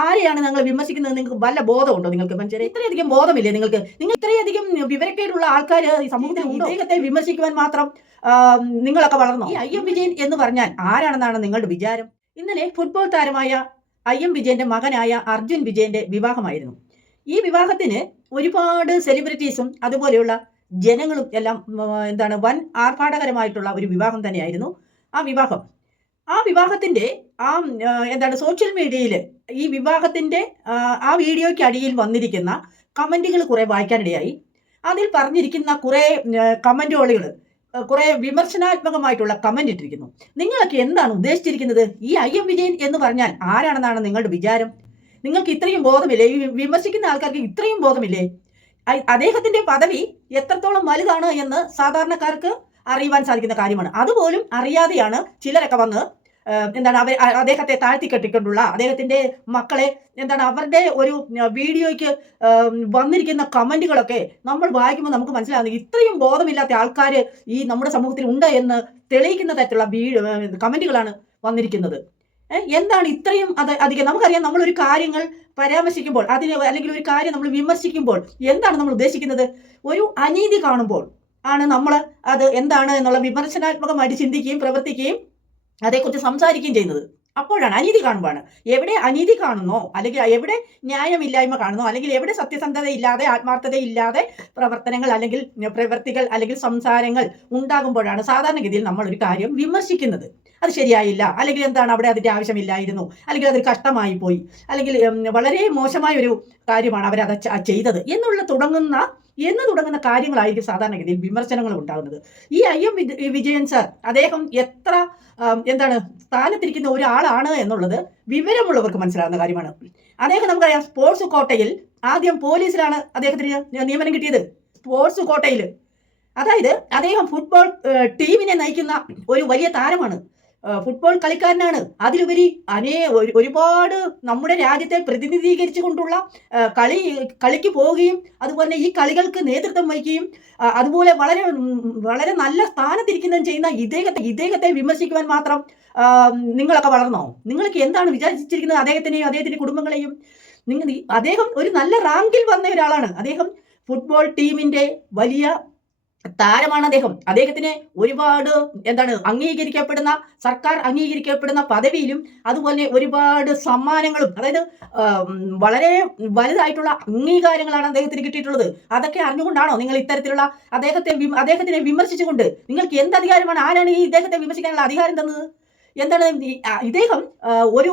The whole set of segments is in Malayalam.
ആരെയാണ് നിങ്ങൾ വിമർശിക്കുന്നത്? നിങ്ങൾക്ക് വല്ല ബോധമുണ്ടോ? നിങ്ങൾക്ക് മനുഷ്യരെ ഇത്രയധികം ബോധമില്ലേ നിങ്ങൾക്ക്? നിങ്ങൾ ഇത്രയധികം വിവരക്കേടുള്ള ആൾക്കാർ ഈ സമൂഹത്തിൽ ഇദ്ദേഹത്തെ വിമർശിക്കുവാൻ മാത്രം നിങ്ങളൊക്കെ വളർന്നു. ഈ IM വിജയൻ എന്ന് പറഞ്ഞാൽ ആരാണെന്നാണ് നിങ്ങളുടെ വിചാരം? ഇന്നലെ ഫുട്ബോൾ താരമായ IM വിജയന്റെ മകനായ അർജുൻ വിജയന്റെ വിവാഹമായിരുന്നു. ഈ വിവാഹത്തിന് ഒരുപാട് സെലിബ്രിറ്റീസും അതുപോലെയുള്ള ജനങ്ങളും എല്ലാം എന്താണ് വൻ ആർഭാടകരമായിട്ടുള്ള ഒരു വിവാഹം തന്നെയായിരുന്നു ആ വിവാഹം. ആ വിവാഹത്തിന്റെ എന്താണ് സോഷ്യൽ മീഡിയയിൽ ഈ വിവാഹത്തിന്റെ ആ വീഡിയോയ്ക്ക് അടിയിൽ വന്നിരിക്കുന്ന കമന്റുകൾ കുറെ വായിക്കാനിടയായി. അതിൽ പറഞ്ഞിരിക്കുന്ന കുറെ കമന്റുകൾ കുറെ വിമർശനാത്മകമായിട്ടുള്ള കമന്റ് ഇട്ടിരിക്കുന്നു. നിങ്ങളൊക്കെ എന്താണ് ഉദ്ദേശിച്ചിരിക്കുന്നത്? ഈ IM വിജയൻ എന്ന് പറഞ്ഞാൽ ആരാണെന്നാണ് നിങ്ങളുടെ വിചാരം? നിങ്ങൾക്ക് ഇത്രയും ബോധമില്ലേ? ഈ വിമർശിക്കുന്ന ആൾക്കാർക്ക് ഇത്രയും ബോധമില്ലേ? അദ്ദേഹത്തിന്റെ പദവി എത്രത്തോളം വലുതാണ് എന്ന് സാധാരണക്കാർക്ക് അറിയുവാൻ സാധിക്കുന്ന കാര്യമാണ്. അതുപോലും അറിയാതെയാണ് ചിലരൊക്കെ വന്ന് എന്താണ് അദ്ദേഹത്തെ താഴ്ത്തിക്കെട്ടിക്കൊണ്ടുള്ള അദ്ദേഹത്തിന്റെ മക്കളെ എന്താണ് അവരുടെ ഒരു വീഡിയോയ്ക്ക് വന്നിരിക്കുന്ന കമന്റുകളൊക്കെ നമ്മൾ വായിക്കുമ്പോൾ നമുക്ക് മനസ്സിലാകുന്നത് ഇത്രയും ബോധമില്ലാത്ത ആൾക്കാർ ഈ നമ്മുടെ സമൂഹത്തിൽ ഉണ്ട് എന്ന് തെളിയിക്കുന്ന തരത്തിലുള്ള കമന്റുകളാണ് വന്നിരിക്കുന്നത്. എന്താണ് ഇത്രയും അധികം? നമുക്കറിയാം, നമ്മളൊരു കാര്യങ്ങൾ പരാമർശിക്കുമ്പോൾ അതിന് അല്ലെങ്കിൽ ഒരു കാര്യം നമ്മൾ വിമർശിക്കുമ്പോൾ എന്താണ് നമ്മൾ ഉദ്ദേശിക്കുന്നത്? ഒരു അനീതി കാണുമ്പോൾ ആണ് നമ്മൾ അത് എന്താണ് എന്നുള്ള വിമർശനാത്മകമായിട്ട് ചിന്തിക്കുകയും പ്രവർത്തിക്കുകയും അതേക്കുറിച്ച് സംസാരിക്കുകയും ചെയ്യുന്നത്. അപ്പോഴാണ് അനീതി കാണുമ്പോഴാണ്. എവിടെ അനീതി കാണുന്നോ അല്ലെങ്കിൽ എവിടെ ന്യായമില്ലായ്മ കാണുന്നോ അല്ലെങ്കിൽ എവിടെ സത്യസന്ധതയില്ലാതെ ആത്മാർത്ഥതയില്ലാതെ പ്രവർത്തനങ്ങൾ അല്ലെങ്കിൽ പ്രവൃത്തികൾ അല്ലെങ്കിൽ സംസാരങ്ങൾ ഉണ്ടാകുമ്പോഴാണ് സാധാരണഗതിയിൽ നമ്മൾ ഒരു കാര്യം വിമർശിക്കുന്നത്. അത് ശരിയായില്ല, അല്ലെങ്കിൽ എന്താണ് അവിടെ അതിൻ്റെ ആവശ്യമില്ലായിരുന്നു, അല്ലെങ്കിൽ അതൊരു കഷ്ടമായി പോയി, അല്ലെങ്കിൽ വളരെ മോശമായ ഒരു കാര്യമാണ് അവരത് ചെയ്തത് എന്നുള്ള തുടങ്ങുന്ന കാര്യങ്ങളായിരിക്കും സാധാരണഗതിയിൽ വിമർശനങ്ങൾ ഉണ്ടാകുന്നത്. ഈ IM വിജയൻ സാർ അദ്ദേഹം എത്ര എന്താണ് സ്ഥാനത്തിരിക്കുന്ന ഒരാളാണ് എന്നുള്ളത് വിവരമുള്ളവർക്ക് മനസ്സിലാകുന്ന കാര്യമാണ്. അദ്ദേഹം നമുക്കറിയാം, സ്പോർട്സ് കോട്ടയിൽ ആദ്യം പോലീസിലാണ് അദ്ദേഹത്തിന് നിയമനം കിട്ടിയത്. സ്പോർട്സ് കോട്ടയിൽ, അതായത് അദ്ദേഹം ഫുട്ബോൾ ടീമിനെ നയിക്കുന്ന ഒരു വലിയ താരമാണ്, ഫുട്ബോൾ കളിക്കാരനാണ്. അതിലുപരി ഒരുപാട് നമ്മുടെ രാജ്യത്തെ പ്രതിനിധീകരിച്ചു കൊണ്ടുള്ള കളിക്ക് പോവുകയും അതുപോലെ ഈ കളികൾക്ക് നേതൃത്വം വഹിക്കുകയും അതുപോലെ വളരെ വളരെ നല്ല സ്ഥാനത്തിരിക്കുന്നതും ചെയ്യുന്ന ഇദ്ദേഹത്തെ വിമർശിക്കുവാൻ മാത്രം നിങ്ങളൊക്കെ വളർന്നോ? നിങ്ങൾക്ക് എന്താണ് വിചാരിച്ചിരിക്കുന്നത് അദ്ദേഹത്തിനെയും അദ്ദേഹത്തിന്റെ കുടുംബങ്ങളെയും? അദ്ദേഹം ഒരു നല്ല റാങ്കിൽ വന്ന ഒരാളാണ്. അദ്ദേഹം ഫുട്ബോൾ ടീമിന്റെ വലിയ താരമാണ്. അദ്ദേഹത്തിന് ഒരുപാട് അംഗീകരിക്കപ്പെടുന്ന സർക്കാർ അംഗീകരിക്കപ്പെടുന്ന പദവിയിലും അതുപോലെ ഒരുപാട് സമ്മാനങ്ങളും, അതായത് വളരെ വലുതായിട്ടുള്ള അംഗീകാരങ്ങളാണ് അദ്ദേഹത്തിന് കിട്ടിയിട്ടുള്ളത്. അതൊക്കെ അറിഞ്ഞുകൊണ്ടാണോ നിങ്ങൾ ഇത്തരത്തിലുള്ള അദ്ദേഹത്തിനെ വിമർശിച്ചുകൊണ്ട് നിങ്ങൾക്ക് എന്ത് അധികാരമാണ്? ആരാണ് ഈ ഇദ്ദേഹത്തെ വിമർശിക്കാനുള്ള അധികാരം തന്നത്? എന്താണ് ഇദ്ദേഹം ഒരു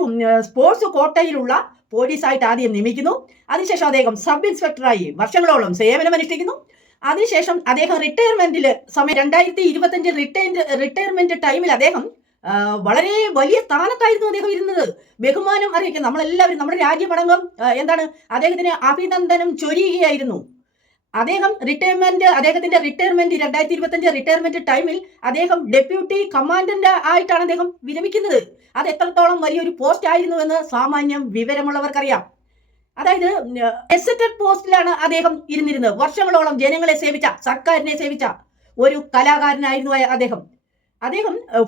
സ്പോർട്സ് കോട്ടയിലുള്ള പോലീസായിട്ട് ആദ്യം നിയമിക്കുന്നു. അതിനുശേഷം അദ്ദേഹം സബ് ഇൻസ്പെക്ടറായി വർഷങ്ങളോളം സേവനമനുഷ്ഠിക്കുന്നു. അതിനുശേഷം അദ്ദേഹം റിട്ടയർമെന്റിൽ 2025 റിട്ടയർമെന്റ് ടൈമിൽ അദ്ദേഹം വളരെ വലിയ സ്ഥാനത്തായിരുന്നു അദ്ദേഹം ഇരുന്നത്. ബഹുമാനം അറിയിക്കും നമ്മളെല്ലാവരും, നമ്മുടെ രാജ്യമടങ്കം അദ്ദേഹത്തിന് അഭിനന്ദനം ചൊരിയുകയായിരുന്നു. അദ്ദേഹത്തിന്റെ റിട്ടയർമെന്റ് 2025 റിട്ടയർമെന്റ് ടൈമിൽ അദ്ദേഹം ഡെപ്യൂട്ടി കമാൻഡന്റ് ആയിട്ടാണ് അദ്ദേഹം വിരമിക്കുന്നത്. അത് എത്രത്തോളം വലിയൊരു പോസ്റ്റ് ആയിരുന്നു എന്ന് സാമാന്യം വിവരമുള്ളവർക്കറിയാം. അതായത് ഗസറ്റഡ് പോസ്റ്റിലാണ് അദ്ദേഹം ഇരുന്നിരുന്നത്. വർഷങ്ങളോളം ജനങ്ങളെ സേവിച്ച, സർക്കാരിനെ സേവിച്ച ഒരു കലാകാരനായിരുന്നു അദ്ദേഹം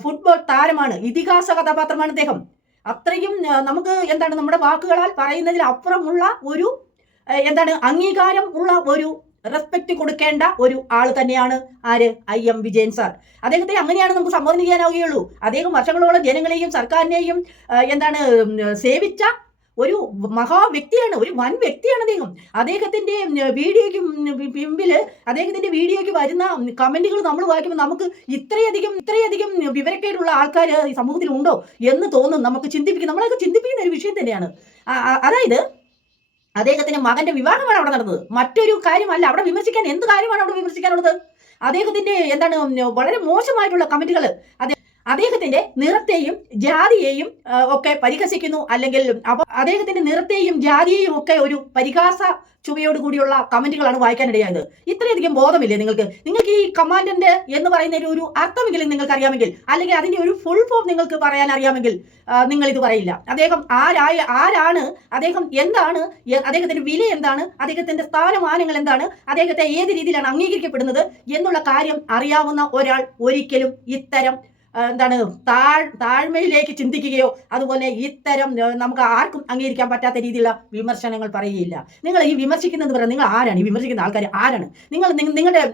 ഫുട്ബോൾ താരമാണ്, ഇതിഹാസ കഥാപാത്രമാണ് അദ്ദേഹം. അത്രയും നമുക്ക് നമ്മുടെ വാക്കുകളാൽ പറയുന്നതിൽ അപ്പുറമുള്ള ഒരു അംഗീകാരം ഉള്ള ഒരു റെസ്പെക്ട് കൊടുക്കേണ്ട ഒരു ആൾ തന്നെയാണ് ആര്? IM Vijayan sir. അദ്ദേഹത്തെ അങ്ങനെയാണ് നമുക്ക് സംബോധന ചെയ്യാനാവുകയുള്ളൂ. അദ്ദേഹം വർഷങ്ങളോളം ജനങ്ങളെയും സർക്കാരിനെയും സേവിച്ച ഒരു മഹാവ്യക്തിയാണ്, ഒരു വൻ വ്യക്തിയാണ് അദ്ദേഹം. അദ്ദേഹത്തിന്റെ വീഡിയോയ്ക്ക് വരുന്ന കമന്റുകൾ നമ്മൾ വായിക്കുമ്പോൾ നമുക്ക് ഇത്രയധികം വിവരക്കേടുള്ള ആൾക്കാർ ഈ സമൂഹത്തിൽ ഉണ്ടോ എന്ന് തോന്നും. നമ്മളൊക്കെ ചിന്തിപ്പിക്കുന്ന ഒരു വിഷയം തന്നെയാണ്. അതായത് അദ്ദേഹത്തിന്റെ മകന്റെ വിവാഹമാണ് അവിടെ നടന്നത്, മറ്റൊരു കാര്യമല്ല. അവിടെ വിമർശിക്കാൻ എന്ത് കാര്യമാണ് അവിടെ വിമർശിക്കാനുള്ളത്? അദ്ദേഹത്തിന്റെ വളരെ മോശമായിട്ടുള്ള കമന്റുകൾ അദ്ദേഹത്തിന്റെ നിറത്തെയും ജാതിയെയും ഒക്കെ പരിഹസിക്കുന്നു, അല്ലെങ്കിൽ അദ്ദേഹത്തിന്റെ നിറത്തെയും ജാതിയെയും ഒക്കെ ഒരു പരിഹാസ ചുവയോട് കൂടിയുള്ള കമന്റുകളാണ് വായിക്കാനിടയായത്. ഇത്രയധികം ബോധമില്ലേ നിങ്ങൾക്ക്? ഈ കമാൻഡന്റ് എന്ന് പറയുന്ന ഒരു അർത്ഥമെങ്കിലും നിങ്ങൾക്ക് അറിയാമെങ്കിൽ, അല്ലെങ്കിൽ അതിന്റെ ഒരു ഫുൾ ഫോം നിങ്ങൾക്ക് പറയാൻ അറിയാമെങ്കിൽ നിങ്ങൾ ഇത് പറയില്ല. അദ്ദേഹം ആരാണ്, അദ്ദേഹം എന്താണ്, അദ്ദേഹത്തിന്റെ വില എന്താണ്, അദ്ദേഹത്തിന്റെ സ്ഥാനമാനങ്ങൾ എന്താണ്, അദ്ദേഹത്തെ ഏത് രീതിയിലാണ് അംഗീകരിക്കപ്പെടുന്നത് എന്നുള്ള കാര്യം അറിയാവുന്ന ഒരാൾ ഒരിക്കലും ഇത്തരം എന്താണ് താഴ്മയിലേക്ക് ചിന്തിക്കുകയോ അതുപോലെ ഇത്തരം നമുക്ക് ആർക്കും അംഗീകരിക്കാൻ പറ്റാത്ത രീതിയിലുള്ള വിമർശനങ്ങൾ പറയുകയില്ല. നിങ്ങൾ ഈ വിമർശിക്കുന്നത് പറയുന്നത് നിങ്ങൾ ആരാണ്? ഈ വിമർശിക്കുന്ന ആൾക്കാർ ആരാണ്? നിങ്ങളുടെ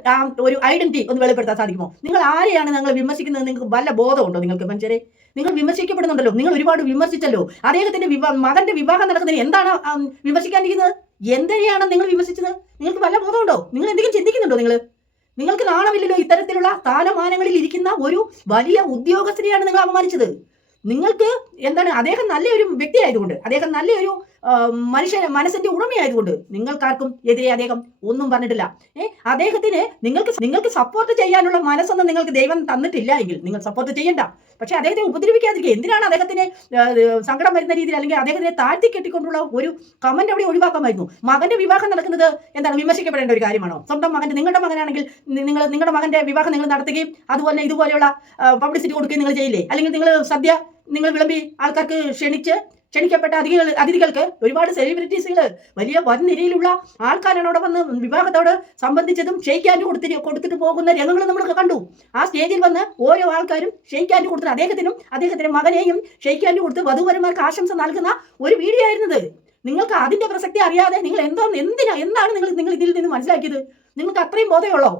ഒരു ഐഡന്റിറ്റി ഒന്ന് വെളിപ്പെടുത്താൻ സാധിക്കുമോ? നിങ്ങൾ ആരെയാണ് നിങ്ങൾ വിമർശിക്കുന്നത്? നിങ്ങൾക്ക് വല്ല ബോധമുണ്ടോ? നിങ്ങൾക്ക് മനുഷ്യരെ നിങ്ങൾ വിമർശിക്കപ്പെടുന്നുണ്ടല്ലോ, നിങ്ങൾ ഒരുപാട് വിമർശിച്ചല്ലോ. അദ്ദേഹത്തിന്റെ മകന്റെ വിവാഹം നടക്കുന്നതിന് എന്താണ് വിമർശിക്കാനിരിക്കുന്നത്? എന്തിനെയാണ് നിങ്ങൾ വിമർശിച്ചത്? നിങ്ങൾക്ക് വല്ല ബോധമുണ്ടോ? നിങ്ങൾ എന്തെങ്കിലും ചിന്തിക്കുന്നുണ്ടോ? നിങ്ങൾക്ക് നാണമില്ലല്ലോ? ഇത്തരത്തിലുള്ള സ്ഥാനമാനങ്ങളിൽ ഇരിക്കുന്ന ഒരു വലിയ ഉദ്യോഗസ്ഥരെയാണ് നിങ്ങൾ അപമാനിച്ചത്. നിങ്ങൾക്ക് എന്താണ്, അദ്ദേഹം നല്ലൊരു വ്യക്തി ആയതുകൊണ്ട്, അദ്ദേഹം നല്ലൊരു മനസ്സിന്റെ ഉടമയായതുകൊണ്ട് നിങ്ങൾക്കാർക്കും എതിരെ അദ്ദേഹം ഒന്നും പറഞ്ഞിട്ടില്ല. അദ്ദേഹത്തിന് നിങ്ങൾക്ക് സപ്പോർട്ട് ചെയ്യാനുള്ള മനസ്സൊന്നും നിങ്ങൾക്ക് ദൈവം തന്നിട്ടില്ല എങ്കിൽ നിങ്ങൾ സപ്പോർട്ട് ചെയ്യണ്ട. പക്ഷെ അദ്ദേഹത്തെ ഉപദ്രവിക്കാതിരിക്കുക. എന്തിനാണ് അദ്ദേഹത്തിന് സങ്കടം വരുന്ന രീതിയിൽ അല്ലെങ്കിൽ അദ്ദേഹത്തിനെ താഴ്ത്തി കെട്ടിക്കൊണ്ടുള്ള ഒരു കമന്റ് അവിടെ ഒഴിവാക്കാമായിരുന്നു. മകന്റെ വിവാഹം നടക്കുന്നത് എന്താണ് വിമർശിക്കപ്പെടേണ്ട ഒരു കാര്യമാണോ? സ്വന്തം മകന്റെ, നിങ്ങളുടെ മകനാണെങ്കിൽ നിങ്ങളുടെ മകന്റെ വിവാഹം നിങ്ങൾ നടത്തുകയും അതുപോലെ ഇതുപോലെയുള്ള പബ്ലിസിറ്റി കൊടുക്കുകയും നിങ്ങൾ ചെയ്യില്ലേ? അല്ലെങ്കിൽ നിങ്ങൾ സദ്യ നിങ്ങൾ വിളമ്പി ആൾക്കാർക്ക് ക്ഷണിക്കപ്പെട്ട അതിഥികൾക്ക് ഒരുപാട് സെലിബ്രിറ്റീസുകൾ വലിയ വൻനിരയിലുള്ള ആൾക്കാരാണ് അവിടെ വന്ന് വിവാഹത്തോട് സംബന്ധിച്ചതും ഷെയ്ക്കാൻഡ് കൊടുത്തിട്ട് പോകുന്ന രംഗങ്ങൾ നമ്മളൊക്കെ കണ്ടു. ആ സ്റ്റേജിൽ വന്ന് ഓരോ ആൾക്കാരും ഷെയ്ക്കാൻഡ് കൊടുത്തിട്ട് അദ്ദേഹത്തിന്റെ മകനെയും ഷെയ്ക്കാൻഡ് കൊടുത്ത് വധുവരന്മാർക്ക് ആശംസ നൽകുന്ന ഒരു വീഡിയോ ആയിരുന്നത്. നിങ്ങൾക്ക് അതിന്റെ പ്രസക്തി അറിയാതെ നിങ്ങൾ എന്താണ് നിങ്ങൾ ഇതിൽ നിന്ന് മനസ്സിലാക്കിയത്? നിങ്ങൾക്ക് അത്രയും ബോധമുള്ളോ?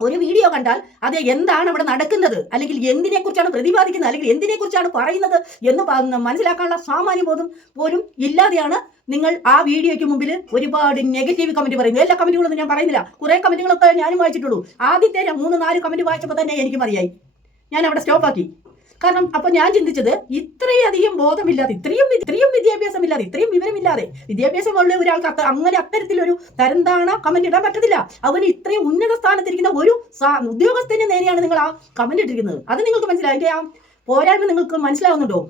ഒരു വീഡിയോ കണ്ടാൽ അത് എന്താണ് അവിടെ നടക്കുന്നത്, അല്ലെങ്കിൽ എന്തിനെക്കുറിച്ചാണ് പ്രതിപാദിക്കുന്നത്, അല്ലെങ്കിൽ എന്തിനെക്കുറിച്ചാണ് പറയുന്നത് എന്ന് മനസ്സിലാക്കാനുള്ള സാമാന്യ ബോധം പോലും ഇല്ലാതെയാണ് നിങ്ങൾ ആ വീഡിയോയ്ക്ക് മുമ്പിൽ ഒരുപാട് നെഗറ്റീവ് കമന്റ് പറയുന്നത്. എല്ലാ കമന്റുകളൊന്നും ഞാൻ പറയുന്നില്ല, കുറെ കമന്റുകളൊക്കെ ഞാനും വായിച്ചിട്ടുള്ളൂ. ആദ്യത്തെ 3-4 കമന്റ് വായിച്ചപ്പോൾ തന്നെ എനിക്ക് മതിയായി, ഞാൻ അവിടെ സ്റ്റോപ്പാക്കി. കാരണം അപ്പൊ ഞാൻ ചിന്തിച്ചത്, ഇത്രയധികം ബോധമില്ലാതെ, ഇത്രയും വിദ്യാഭ്യാസമില്ലാതെ, ഇത്രയും വിവരമില്ലാതെ, വിദ്യാഭ്യാസമുള്ള ഒരാൾക്ക് അത്തരത്തിലൊരു തരംതാണ കമന്റ് ഇടാൻ പറ്റത്തില്ല. അവന് ഇത്രയും ഉന്നത സ്ഥാനത്തിരിക്കുന്ന ഒരു ഉദ്യോഗസ്ഥന് നേരെയാണ് നിങ്ങൾ ആ കമന്റ് ഇട്ടിരിക്കുന്നത്. അത് നിങ്ങൾക്ക് മനസ്സിലായി? ആ പോരായ്മ നിങ്ങൾക്ക് മനസ്സിലാവുന്നുണ്ടോ?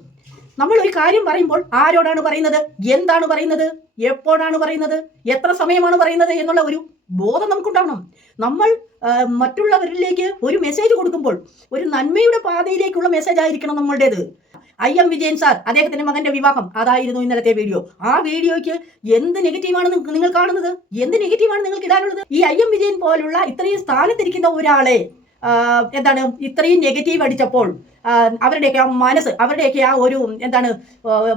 നമ്മൾ ഒരു കാര്യം പറയുമ്പോൾ ആരോടാണ് പറയുന്നത്, എന്താണ് പറയുന്നത്, എപ്പോഴാണ് പറയുന്നത്, എത്ര സമയമാണ് പറയുന്നത് എന്നുള്ള ഒരു ബോധം നമുക്കുണ്ടാവണം. നമ്മൾ മറ്റുള്ളവരിലേക്ക് ഒരു മെസ്സേജ് കൊടുക്കുമ്പോൾ ഒരു നന്മയുടെ പാതയിലേക്കുള്ള മെസ്സേജ് ആയിരിക്കണം നമ്മളുടേത്. IM വിജയൻ സാർ, അദ്ദേഹത്തിന്റെ മകന്റെ വിവാഹം, അതായിരുന്നു ഇന്നലത്തെ വീഡിയോ. ആ വീഡിയോയ്ക്ക് എന്ത് നെഗറ്റീവാണ് നിങ്ങൾ കാണുന്നത്? എന്ത് നെഗറ്റീവാണ് നിങ്ങൾക്ക് ഇടാനുള്ളത്? ഈ IM വിജയൻ പോലുള്ള ഇത്രയും സ്ഥാനത്തിരിക്കുന്ന ഒരാളെ എന്താണ് ഇത്രയും നെഗറ്റീവ് അടിച്ചപ്പോൾ അവരുടെയൊക്കെ ആ മനസ്സ്, അവരുടെയൊക്കെ ആ ഒരു എന്താണ്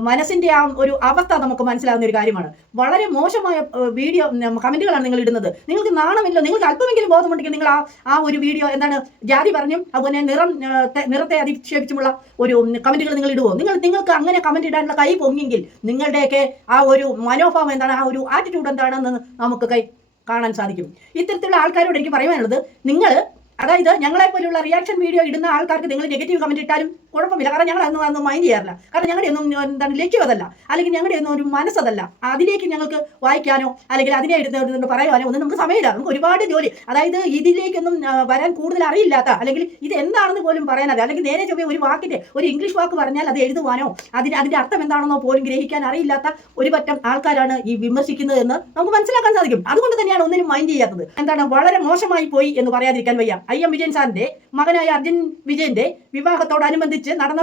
മനസ്സിന്റെ ആ ഒരു അവസ്ഥ നമുക്ക് മനസ്സിലാവുന്ന ഒരു കാര്യമാണ്. വളരെ മോശമായ വീഡിയോ കമന്റുകളാണ് നിങ്ങൾ ഇടുന്നത്. നിങ്ങൾക്ക് നാണമില്ലോ? നിങ്ങൾക്ക് അല്പമെങ്കിലും ബോധമുണ്ടെങ്കിൽ നിങ്ങൾ ആ ഒരു വീഡിയോ എന്താണ് ജാതി പറഞ്ഞും അതുപോലെ നിറത്തെ അധിക്ഷേപിച്ചുമുള്ള ഒരു കമന്റുകൾ നിങ്ങൾ ഇടുവോ? നിങ്ങൾക്ക് അങ്ങനെ കമന്റ് ഇടാനുള്ള കൈ പൊങ്ങിയെങ്കിൽ നിങ്ങളുടെയൊക്കെ ആ ഒരു മനോഭാവം എന്താണ്, ആ ഒരു ആറ്റിറ്റ്യൂഡ് എന്താണെന്ന് നമുക്ക് കാണാൻ സാധിക്കും. ഇത്തരത്തിലുള്ള ആൾക്കാരോട് എനിക്ക് പറയാനുള്ളത്, നിങ്ങൾ അതായത് ഞങ്ങളെ പോലുള്ള റിയാക്ഷൻ വീഡിയോ ഇടുന്ന ആൾക്കാർക്ക് നിങ്ങൾ നെഗറ്റീവ് കമന്റ് ഇട്ടാലും കുഴപ്പമില്ല. കാരണം ഞങ്ങൾ അതൊന്നും മൈൻഡ് ചെയ്യാറില്ല. കാരണം ഞങ്ങളുടെ ഒന്നും എന്താണ് ലക്ഷ്യം അതല്ല, അല്ലെങ്കിൽ ഞങ്ങളുടെ ഒന്നും ഒരു മനസ്സതല്ല. അതിലേക്ക് ഞങ്ങൾക്ക് വായിക്കാനോ അല്ലെങ്കിൽ അതിനെ എടുത്ത് പറയാനോ ഒന്നും നമുക്ക് സമയമില്ല. നമുക്ക് ഒരുപാട് ജോലി, അതായത് ഇതിലേക്കൊന്നും വരാൻ കൂടുതൽ അറിയില്ലാത്ത, അല്ലെങ്കിൽ ഇത് എന്താണെന്ന് പോലും പറയാനറിയാം, അല്ലെങ്കിൽ നേരെ ചൊവ്വേ ഒരു വാക്കിന്റെ ഒരു ഇംഗ്ലീഷ് വാക്ക് പറഞ്ഞാൽ അത് എഴുതുവാനോ അതിന്റെ അർത്ഥം എന്താണെന്നോ പോലും ഗ്രഹിക്കാൻ അറിയില്ലാത്ത ഒരു പറ്റം ആൾക്കാരാണ് ഈ വിമർശിക്കുന്നത് എന്ന് നമുക്ക് മനസ്സിലാക്കാൻ സാധിക്കും. അതുകൊണ്ട് തന്നെയാണ് ഒന്നിനും മൈൻഡ് ചെയ്യാത്തത്. എന്താണ് വളരെ മോശമായി പോയി എന്ന് പറയാതിരിക്കാൻ വയ്യ. IM വിജയൻ സാറിന്റെ മകനായ അർജുൻ വിജയന്റെ വിവാഹത്തോടനുബന്ധിച്ച് നടന്ന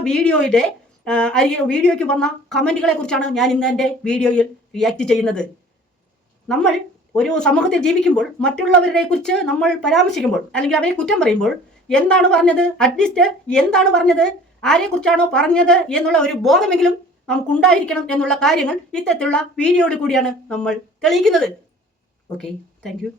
വീഡിയോയ്ക്ക് വന്ന കമന്റുകളെ കുറിച്ചാണ് ഞാൻ ഇന്ന് എൻ്റെ വീഡിയോയിൽ റിയാക്ട് ചെയ്യുന്നത്. നമ്മൾ ഒരു സമൂഹത്തിൽ ജീവിക്കുമ്പോൾ മറ്റുള്ളവരെ കുറിച്ച് നമ്മൾ പരാമർശിക്കുമ്പോൾ അല്ലെങ്കിൽ അവരെ കുറ്റം പറയുമ്പോൾ എന്താണ് പറഞ്ഞത്, അറ്റ്ലീസ്റ്റ് എന്താണ് പറഞ്ഞത്, ആരെക്കുറിച്ചാണോ പറഞ്ഞത് എന്നുള്ള ഒരു ബോധമെങ്കിലും നമുക്കുണ്ടായിരിക്കണം എന്നുള്ള കാര്യങ്ങൾ ഇത്തരത്തിലുള്ള വീഡിയോയോട് കൂടിയാണ് നമ്മൾ തെളിയിക്കുന്നത്. Okay, thank you.